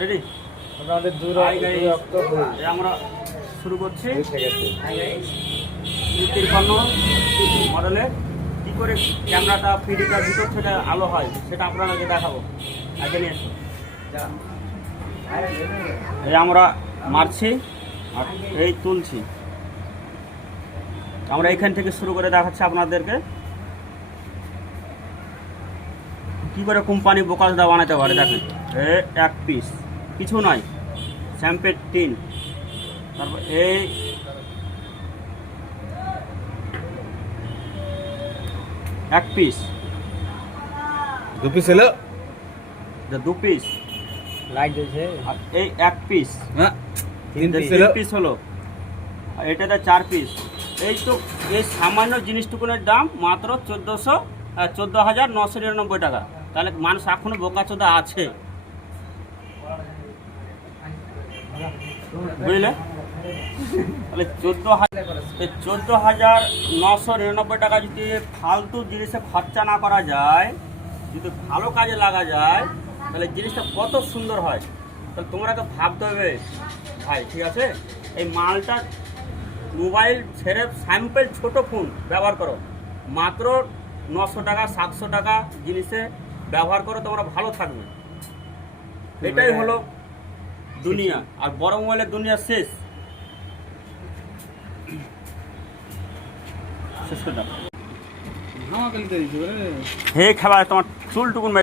Ready? আমাদের আমরা শুরু করছি 53 মডেলে কী করে ক্যামেরাটা পিডিটার ভিতর থেকে আলো হয় সেটা আপনাদেরকে দেখাবো। আগে নিয়ে এসো। এই আমরা মারছি আর এই তুলছি। আমরা এইখান থেকে শুরু করে দেখাচ্ছি আপনাদেরকে কী করে কোম্পানি বোকাসদা বানাতে পারে। দেখেন এক পিস কিছু নয়, শ্যাম্পের টিন, তারপর এই এক পিস, দু পিস হলো, দু পিস লাইট জ্বলছে, আর এই এক পিস, হ্যাঁ তিন পিস হলো, আর এটাতে 4 পিস। এই তো এই সামান্য জিনিসটুকুনের দাম মাত্র 14,999 টাকা। তাহলে মানুষ এখনো বোকাচোদা আছে, বুঝলে? তাহলে 14,999 টাকা যদি ফালতু জিনিসে খরচা না করা যায়, যদি ভালো কাজে লাগা যায়, তাহলে জিনিসটা কত সুন্দর হয়। তাহলে তোমরা তো ভাবতে হবে ভাই, ঠিক আছে? এই মালটা মোবাইল ছেড়ে স্যাম্পল ছোট ফোন ব্যবহার করো, মাত্র 900 টাকা 700 টাকা জিনিসে ব্যবহার করো, তোমরা ভালো থাকবে। এটাই হলো দুনিয়া, আর বড় মোবাইলের দুনিয়া শেষ করে দাও। হে খাবার তোমার চুলটুকুন